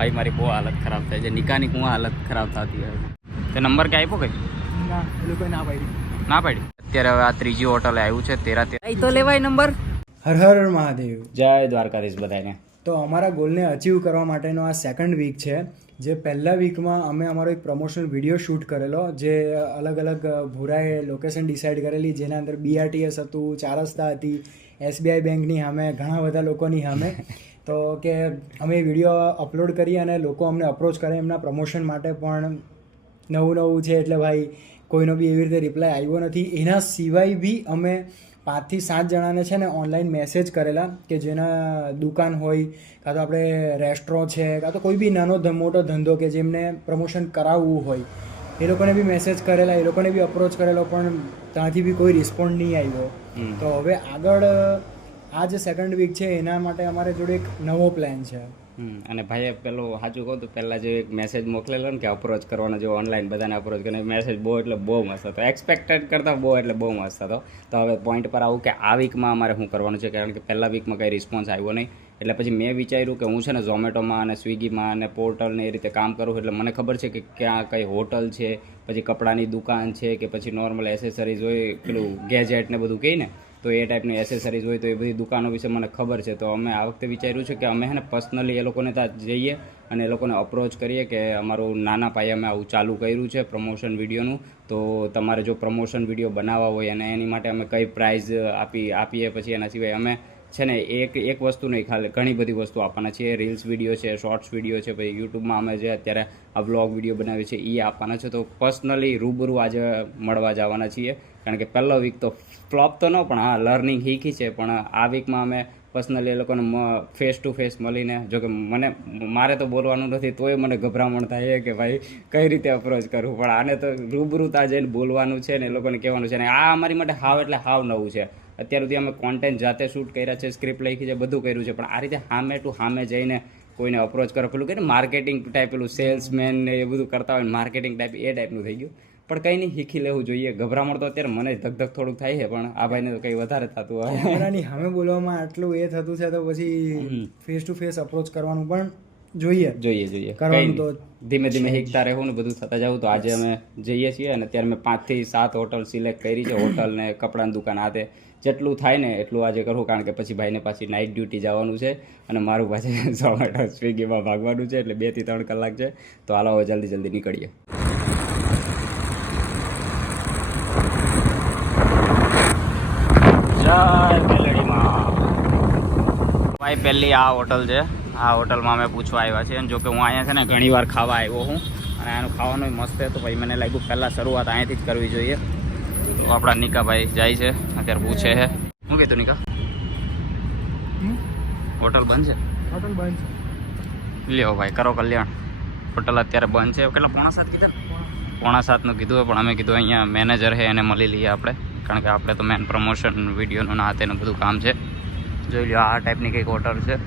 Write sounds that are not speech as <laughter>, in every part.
ભાઈ મારી બહુ હાલત ખરાબ થાય છે. નિકાની હું હાલત ખરાબ થતી હોય તે નંબર કે આપ્યો કઈ? ના એ લોકોએ ના પાડી. ના પાડી? અત્યારે હવે આ ત્રીજી હોટલે આવ્યું છે તેરા તેરા. તો લેવાય નંબર. હર હર મહાદેવ. જય દ્વારકાધીશ બધાને તો અમારા ગોલને અચીવ કરવા માટેનો આ સેકન્ડ વીક છે જે પહેલા વીકમાં અમે અમારો એક પ્રમોશનલ વીડિયો શૂટ કરેલો જે અલગ અલગ ભૂરાએ લોકેશન ડિસાઇડ કરેલી જેના અંદર બીઆરટીએસ હતું ચાર રસ્તા હતી એસબીઆઈ બેંકની સામે ઘણા બધા લોકોની સામે. તો કે અમે વીડિયો અપલોડ કરીએ અને લોકો અમને અપ્રોચ કરે એમના પ્રમોશન માટે પણ નવું નવું છે એટલે ભાઈ કોઈનો બી એવી રીતે રિપ્લાય આવ્યો નથી. એના સિવાય બી અમે પાંચથી સાત જણાને છે ને ઓનલાઈન મેસેજ કરેલા કે જેના દુકાન હોય કાં તો આપણે રેસ્ટ્રો છે કાં તો કોઈ બી નાનો મોટો ધંધો કે જેમને પ્રમોશન કરાવવું હોય એ લોકોને બી મેસેજ કરેલા એ લોકોને બી અપ્રોચ કરેલો પણ ત્યાંથી બી કોઈ રિસ્પોન્ડ નહીં આવ્યો. તો હવે આગળ આ જે સેકન્ડ વીક છે, એના માટે અમારે જોડે એક નવો પ્લાન છે. અને ભાઈએ પેલું સાચું કહું તો પહેલાં જે એક મેસેજ મોકલેલો ને કે અપ્રોચ કરવાનો, જો ઓનલાઈન બધાને અપ્રોચ કરીને મેસેજ બહુ એટલે બહુ મસ્ત હતો. એક્સપેક્ટેડ કરતાં બહુ એટલે બહુ મસ્ત હતો. તો હવે પોઈન્ટ પર આવું કે આ વીકમાં અમારે શું કરવાનું છે? કારણ કે પહેલા વીકમાં કંઈ રિસ્પોન્સ આવ્યો નહીં. એટલે પછી મેં વિચાર્યું કે હું છે ને ઝોમેટોમાં અને સ્વિગીમાં અને પોર્ટલ ને એ રીતે કામ કરું એટલે મને ખબર છે કે ક્યાં કઈ હોટલ છે, પછી કપડાની દુકાન છે, કે પછી નોર્મલ એસેસરીઝ હોય, પેલું ગેજેટ ને બધું કહે ને તો એ ટાઈપની એસેસરીઝ હોય તો એ બધી દુકાનો વિશે મને ખબર છે. તો અમે આ વખતે વિચાર્યું છે કે અમે છે ને પર્સનલી એ લોકોને ત્યાં જઈએ અને એ લોકોને અપ્રોચ કરીએ કે અમારું નાના પાયે અમે આવું ચાલુ કર્યું છે પ્રમોશન વિડીયોનું તો તમારે જો પ્રમોશન વીડિયો બનાવવા હોય અને એની માટે અમે કઈ પ્રાઇઝ આપી, આપીએ પછી એના સિવાય અમે છે ને, એક એક વસ્તુ નહીં, ખાલી ઘણી બધી વસ્તુ આપવાના છીએ. રીલ્સ વીડિયો છે શોર્ટ્સ વીડિયો છે, પછી યુટ્યુબમાં અમે જે અત્યારે આ વ્લોગ વીડિયો બનાવીએ છીએ એ આપવાના છે. તો પર્સનલી રૂબરૂ આજે મળવા જવાના છીએ. કારણ કે પહેલો વીક તો ફ્લોપ તો ન પણ હા લર્નિંગ શીખી છે. પણ આ વીકમાં અમે પર્સનલી એ લોકોને ફેસ ટુ ફેસ મળીને, જો કે મને, મારે તો બોલવાનું નથી, તોય મને ગભરામણ થાય છે કે ભાઈ, કઈ રીતે અપ્રોચ કરવું પણ આને તો રૂબરૂ તા જઈને બોલવાનું છે ને, એ લોકોને કહેવાનું છે ને, આ અમારી માટે હાવ એટલે હાવ નવું છે. અત્યાર સુધી અમે કોન્ટેન્ટ જાતે શૂટ કર્યા છે સ્ક્રિપ્ટ લખી છે બધું કર્યું છે. પણ આ રીતે સામે ટુ હામે જઈને કોઈને અપ્રોચ કરો. પેલું કે માર્કેટિંગ ટાઈપ પેલું સેલ્સમેન ને એ બધું કરતા હોય માર્કેટિંગ ટાઈપ એ ટાઈપનું થઈ ગયું. પણ કંઈ નહીં શીખી લેવું જોઈએ. ગભરામણ તો અત્યારે મને ધક ધક થોડુંક થાય છે પણ આ ભાઈને તો કંઈ વધારે થતું હોય. કેમેરાની સામે બોલવામાં આટલું એ થતું છે તો પછી ફેસ ટુ ફેસ અપ્રોચ કરવાનું પણ જોઈએ. જોઈએ જોઈએ. કરવાનું તો ધીમે ધીમે શીખતા રહેવું ને બધું થતા જવું તો આજે અમે જઈએ છીએ અને અત્યારે મેં પાંચથી સાત હોટલ સિલેક્ટ કરી છે હોટલ ને કપડાની દુકાન. આ તે જેટલું થાય ને એટલું આજે કરવું કારણ કે પછી ભાઈને પાછી નાઇટ ડ્યુટી જવાનું છે અને મારું પાછી ઝોમેટો સ્વિગીમાં ભાગવાનું છે, એટલે બેથી ત્રણ કલાક છે. તો હાલો, હવે જલ્દી જલ્દી નીકળીએ. ભાઈ, પહેલી આ હોટલ છે. આ હોટલમાં અમે પૂછવા આવ્યા છીએ. જો કે હું અહીંયા છે ને ઘણી વાર ખાવા આવ્યો હું. અને આનું ખાવાનું મસ્ત છે. તો ભાઈ, મને લાગ્યું પહેલાં શરૂઆત અહીંયાથી જ કરવી જોઈએ. તો આપણા નિકાભાઈ જાય છે. અત્યારે પૂછે છે. શું કીધું નિકા? હોટલ બંધ છે? હોટલ બંધ લ્યો ભાઈ કરો કલ્યાણ. હોટલ અત્યારે બંધ છે. કેટલા પોણા સાત કીધા? પોણા સાતનું કીધું હોય પણ અમે કીધું અહીંયા મેનેજર છે એને મળી લઈએ આપણે. કારણ કે આપણે તો મેન પ્રમોશન વિડીયોનું ના તેનું બધું કામ છે. જોઈ લો આ ટાઈપની કંઈક હોટલ છે.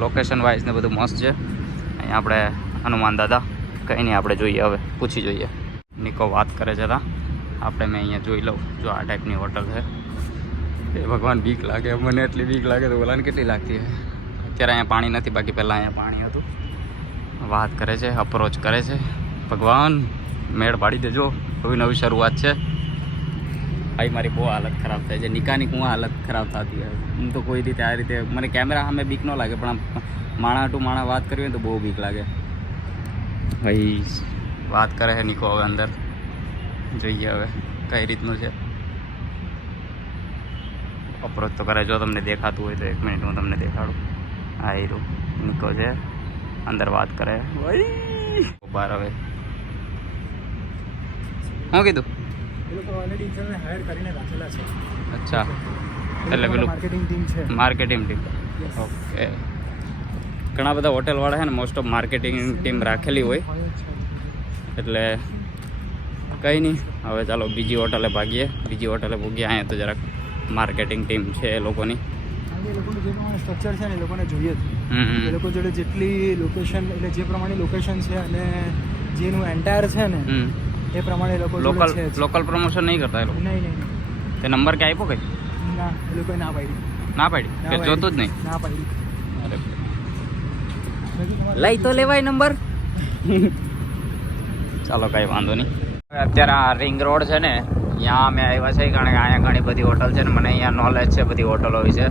લોકેશન વાઇઝ ને બધું મસ્ત છે. અહીંયા આપણે હનુમાન દાદા. કંઈ નહીં આપણે જોઈએ હવે. પૂછી જોઈએ. નિકો વાત કરે છે તા. આપણે મેં અહીંયા જોઈ લઉં, જો આ ટાઈપની હોટલ છે. એ ભગવાન બીક લાગે, મને એટલી બીક લાગે તો ઓલાને કેટલી લાગતી છે અત્યારે અહીંયા પાણી નથી, બાકી પહેલાં અહીંયા પાણી હતું. વાત કરે છે અપ્રોચ કરે છે. ભગવાન, મેળ પાડી દેજો. નવી નવી શરૂઆત છે? ભાઈ, મારી બહુ હાલત ખરાબ થાય છે. નિકાની હું હાલત ખરાબ થતી હોય હું તો કોઈ રીતે આ રીતે, મને કેમેરા સામે બીક ન લાગે, પણ માણા ટુ માણા વાત કરવી હોય તો બહુ બીક લાગે. ભાઈ, વાત કરે છે નિકો હવે અંદર. જોઈએ હવે કઈ રીતનું છે? અપ્રોચ તો કરે જો તમને દેખાતું હોય તો એક મિનિટ હું તમને દેખાડું. આ હીરો નિકો છે અંદર વાત કરે. બહાર હવે. શું કીધું? અચ્છા. એટલે પેલું માર્કેટિંગ ટીમ છે. માર્કેટિંગ ટીમ ઓકે ઘણા બધા હોટેલવાળા છે ને મોસ્ટ ઓફ માર્કેટિંગ ટીમ રાખેલી હોય. એટલે કંઈ નહીં. હવે ચાલો બીજી હોટલે ભાગીએ. બીજી હોટલે ભૂગીએ. અહીંયા તો જરાક માર્કેટિંગ ટીમ છે એ લોકોની. કે સ્ટ્રક્ચર છે ને એ લોકોને જોઈએ એ લોકો જોડે જેટલી લોકેશન એટલે જે પ્રમાણે લોકેશન છે અને જેનું એન્ટાયર છે ને એ પ્રમાણે લોકો લોકલ લોકલ પ્રમોશન નહીં કરતા એ લોકો? નહીં નહીં. તે નંબર કે આપ્યો કઈ? ના એ લોકોએ ના પાડી. ના પાડી? કે જોતું જ નહીં? ના પાડી. લઈ તો લેવાય નંબર ચાલો કઈ વાંધો નહીં. અત્યારે આ રિંગ રોડ છે ને ત્યાં અમે આવ્યા છે કારણ કે અહીંયા ઘણી બધી હોટલ છે ને, મને અહીંયા નોલેજ છે બધી હોટલો વિશે.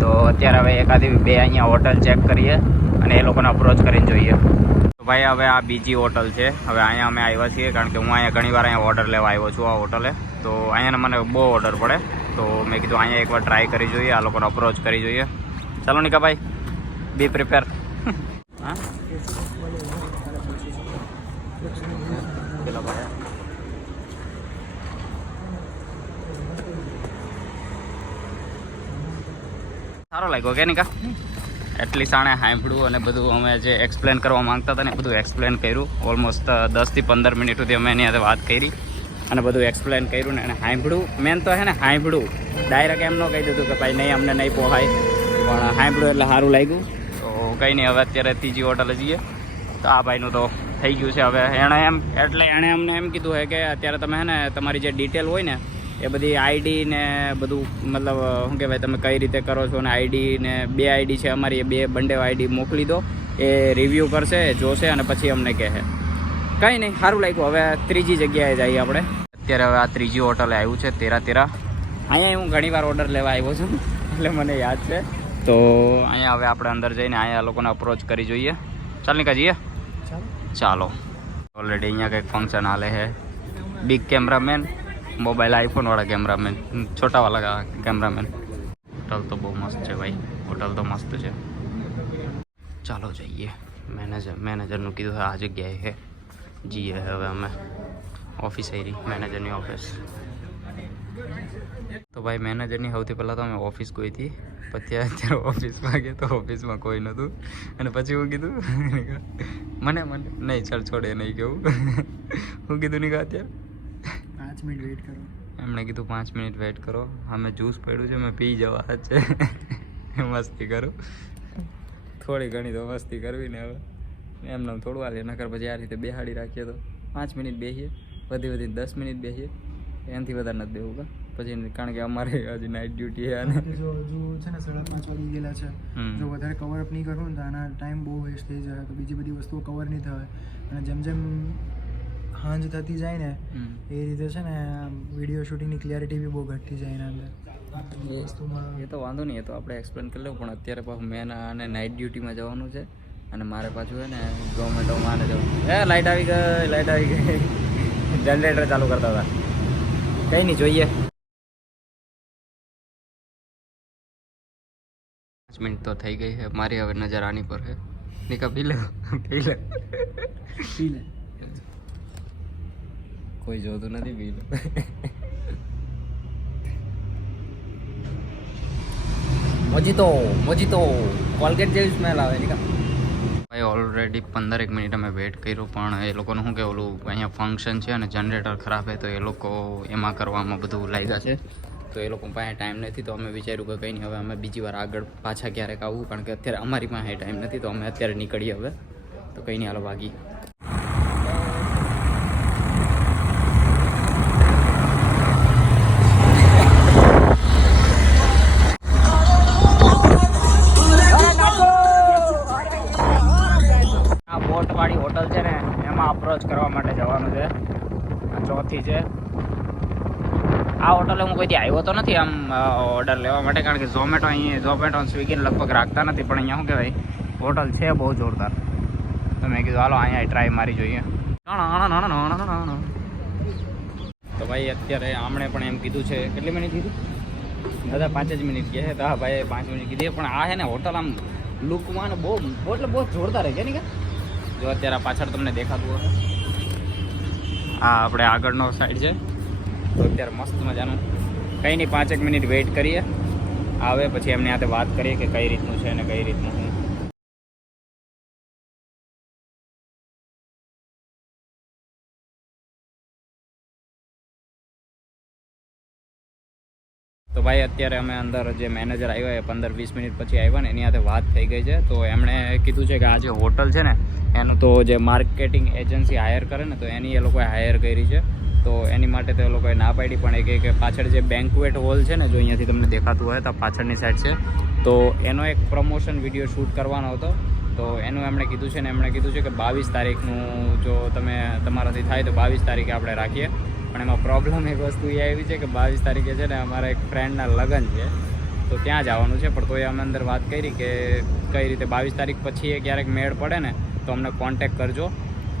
તો અત્યારે હવે એકાદી બે અહીંયા હોટલ ચેક કરીએ અને એ લોકોને અપ્રોચ કરીને જોઈએ. ભાઈ, હવે આ બીજી હોટલ છે. હવે અહીંયા અમે આવ્યા છીએ કારણ કે હું અહીંયા ઘણી વાર અહીંયા ઓર્ડર લેવા આવ્યો છું આ હોટલે તો અહીંયા મને બહુ ઓર્ડર પડે. તો મેં કીધું અહીંયા એકવાર ટ્રાય કરી જોઈએ, આ લોકોને અપ્રોચ કરી જોઈએ. ચાલો નિકા ભાઈ બી પ્રિપેર <laughs> હા? પેલા ભાઈ સારો લાગ્યો કે નિકા? એટલી સાણે સાંભળ્યું અને બધું અમે જે એક્સપ્લેન કરવા માંગતા હતા ને બધું એક્સપ્લેન કર્યું. ઓલમોસ્ટ દસથી પંદર મિનિટ સુધી અમે એની સાથે વાત કરી અને બધું એક્સપ્લેન કર્યું ને એને સાંભળ્યું. મેન તો હે ને, સાંભળ્યું. ડાયરેક્ટ એમ ન કહી દીધું કે ભાઈ, નહીં, અમને નહીં પોહાય. પણ સાંભળ્યું એટલે સારું લાગ્યું. તો કંઈ નહીં, હવે અત્યારે ત્રીજી હોટલે જઈએ. તો આ ભાઈનું તો થઈ ગયું છે હવે. એણે એમ, એટલે એણે અમને એમ કીધું હે કે અત્યારે તમે હે ને, તમારી જે ડિટેલ હોય ને એ બધી આઈડી ને બધું મતલબ શું કહેવાય તમે કઈ રીતે કરો છો ને આઈડી ને બે આઈડી છે અમારી એ બે બંને આઈડી મોકલી દો એ રિવ્યૂ કરશે જોશે અને પછી અમને કહે કંઈ નહીં સારું લાગ્યું. હવે ત્રીજી જગ્યાએ જઈએ આપણે. અત્યારે હવે આ ત્રીજી હોટલે આવ્યું છે તેરા તેરા. અહીંયા હું ઘણીવાર ઓર્ડર લેવા આવ્યો છું એટલે મને યાદ છે. તો અહીંયા હવે આપણે અંદર જઈને અહીંયા લોકોને અપ્રોચ કરી જોઈએ. ચાલ નીકા જઈએ. ચાલો. ચાલો. ઓલરેડી અહીંયા કંઈક ફંક્શન હાલે છે. બિગ કેમેરામેન મોબાઈલ આઈફોન વાળા કેમેરામેન છોટા વાળા કેમેરામેન હોટલ તો બહુ મસ્ત છે ભાઈ. હોટલ તો મસ્ત છે. ચાલો જઈએ. મેનેજર મેનેજરનું કીધું આ જગ્યાએ છે જઈએ હવે અમે. ઓફિસ આવી મેનેજરની ઓફિસ તો ભાઈ મેનેજરની સૌથી પહેલાં તો અમે ઓફિસ ગઈ હતી. પછી અત્યારે ઓફિસમાં ગયા તો ઓફિસમાં કોઈ નહોતું અને પછી હું કીધું, <laughs> મને મને નહીં, ચાલ, છોડે, નહીં કેવું. <laughs> હું કીધું નહીં અત્યારે. પાંચ મિનિટ વેઇટ કરો. એમણે કીધું પાંચ મિનિટ વેઇટ કરો. અમે જ્યુસ પડ્યું છે મેં પી જવા જ છે. <laughs> મસ્તી કરું. થોડી ઘણી તો મસ્તી કરવી ને હવે. એમને થોડું હાલીએ નકર પછી આ રીતે બેહાડી રાખીએ તો. પાંચ મિનિટ બેસીએ વધી વધી દસ મિનિટ બેસીએ એનાથી વધારે નથી દેવું કા. પછી કારણ કે અમારે હજી નાઇટ ડ્યુટી છે અને જો હજુ છે ને સાડા પાંચ વાગી ગયેલા છે. જો વધારે કવર અપ નહીં કરું ને તો આના ટાઈમ બહુ વેસ્ટ થઈ જાય. તો બીજી બધી વસ્તુઓ કવર નહીં થાય. અને જેમ જેમ હાંજ થતી જાય ને એ રીતે છે ને વીડિયો શૂટિંગની ક્લિયરિટી બી બહુ ઘટતી જાય એના અંદર. એ તો વાંધો નહીં એ તો આપણે એક્સપ્લેન કરી લઉં પણ અત્યારે પાછું મેં અને નાઇટ ડ્યુટીમાં જવાનું છે અને મારે પાછું છે ને ગવર્મેન્ટ માને જવું. એ લાઇટ આવી ગઈ લાઇટ આવી ગઈ. જનરેટર ચાલુ કરતા હતા. કંઈ નહીં જોઈએ. પાંચ મિનિટ તો થઈ ગઈ છે મારી હવે નજર આની પર છે. નિકા પી લે પી લે. પી લે. કોઈ જોતું નથી બિલ મોજીતો મોજીતો. કોલગેટ જેવી સ્મેલ આવે નિકા ભાઈ ઓલરેડી પંદર એક મિનિટ અમે વેઇટ કર્યું પણ એ લોકોનું શું કે ઓલું અહીંયા ફંક્શન છે અને જનરેટર ખરાબ છે તો એ લોકો એમાં કરવામાં બધું લાગ્યા છે. તો એ લોકો પાસે ટાઈમ નથી તો અમે વિચાર્યું કે કંઈ નહીં હવે અમે બીજી વાર આગળ પાછા ક્યારેક આવવું કારણ કે અત્યારે અમારી પાસે ટાઈમ નથી તો અમે અત્યારે નીકળીએ હવે. તો કંઈ નહીં હાલો ભાગી હોટલ છે ને, એમાં અપ્રોચ કરવા માટે જવાનું છે. ચોથી છે. આ હોટલે હું કોઈથી આવ્યો તો નથી આમ ઓર્ડર લેવા માટે, કારણ કે ઝોમેટો અહીં ઝોમેટો સ્વિગીને લગભગ રાખતા નથી, પણ અહીંયા શું કહેવાય, હોટલ છે બહુ જોરદાર. તો મેં કીધું, હાલો, અહીંયા ટ્રાય મારી જોઈએ. તો ભાઈ, અત્યારે આમણે પણ એમ કીધું છે, કેટલી મિનિટ કીધું? દાદા, પાંચ જ મિનિટ કહે છે. તો હા ભાઈ પાંચ મિનિટ કીધી પણ આ છે ને, હોટલ આમ લુકમાં બહુ એટલે બહુ જોરદાર છે કે? જો અત્યારે પાછળ તમને દેખાતું હશે. આ આપણે આગળનો સાઈડ છે. તો અત્યારે મસ્ત મજાનું. કંઈ નહીં, પાંચેક મિનિટ વેઇટ કરીએ. આવે, પછી એમને હાથે વાત કરીએ કે કઈ રીતનું છે અને કઈ રીતનું શું. ભાઈ અત્યારે અમે અંદર જે મેનેજર આવ્યા એ પંદર વીસ મિનિટ પછી આવ્યા ને એની સાથે વાત થઈ ગઈ છે. તો એમણે કીધું છે કે આ જે હોટલ છે ને, એનું તો જે માર્કેટિંગ એજન્સી હાયર કરે ને, તો એની એ લોકોએ હાયર કરી છે. તો એની માટે તો એ લોકોએ ના પાડી, પણ એ કે પાછળ જે બેન્કવેટ હોલ છે ને, જો અહીંયાથી તમને દેખાતું હોય તો પાછળની સાઈડ છે. તો એનો એક પ્રમોશન વીડિયો શૂટ કરવાનો હતો. તો એનું એમણે કીધું છે ને, એમણે કીધું છે કે બાવીસ તારીખનું જો તમે તમારાથી થાય તો બાવીસ તારીખે આપણે રાખીએ. પણ એમાં પ્રોબ્લેમ એક વસ્તુ એ આવી છે કે બાવીસ તારીખે છે ને અમારા એક ફ્રેન્ડના લગ્ન છે. તો ત્યાં જવાનું છે પણ તોય અમે અંદર વાત કરી કે કઈ રીતે બાવીસ તારીખ પછી એ ક્યારેક મેળ પડે ને તો અમને કોન્ટેક કરજો.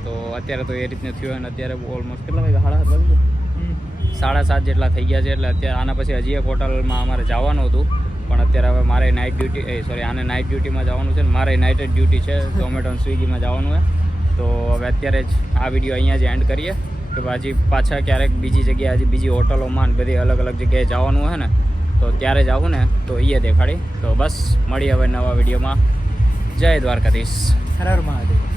તો અત્યારે તો એ રીતનું થયું અને અત્યારે ઓલમોસ્ટ કેટલા વાગે સાડા સાત સાડા સાત જેટલા થઈ ગયા છે એટલે અત્યારે આના પછી હજી એક હોટલમાં અમારે જવાનું હતું. પણ અત્યારે હવે મારે નાઇટ ડ્યુટી એ સોરી આને નાઇટ ડ્યુટીમાં જવાનું છે ને મારે નાઇટ ડ્યુટી છે ઝોમેટો સ્વિગીમાં જવાનું છે. તો હવે અત્યારે જ આ વીડિયો અહીંયા જ એન્ડ કરીએ. કે હજી પાછા ક્યારેક બીજી જગ્યાએ હજી બીજી હોટલોમાં બધી અલગ અલગ જગ્યાએ જવાનું હોય ને, તો ત્યારે જ આવું ને, તો એ દેખાડી. તો બસ, મળીએ હવે નવા વિડીયોમાં. જય દ્વારકાધીશ. હર મહાદેવ.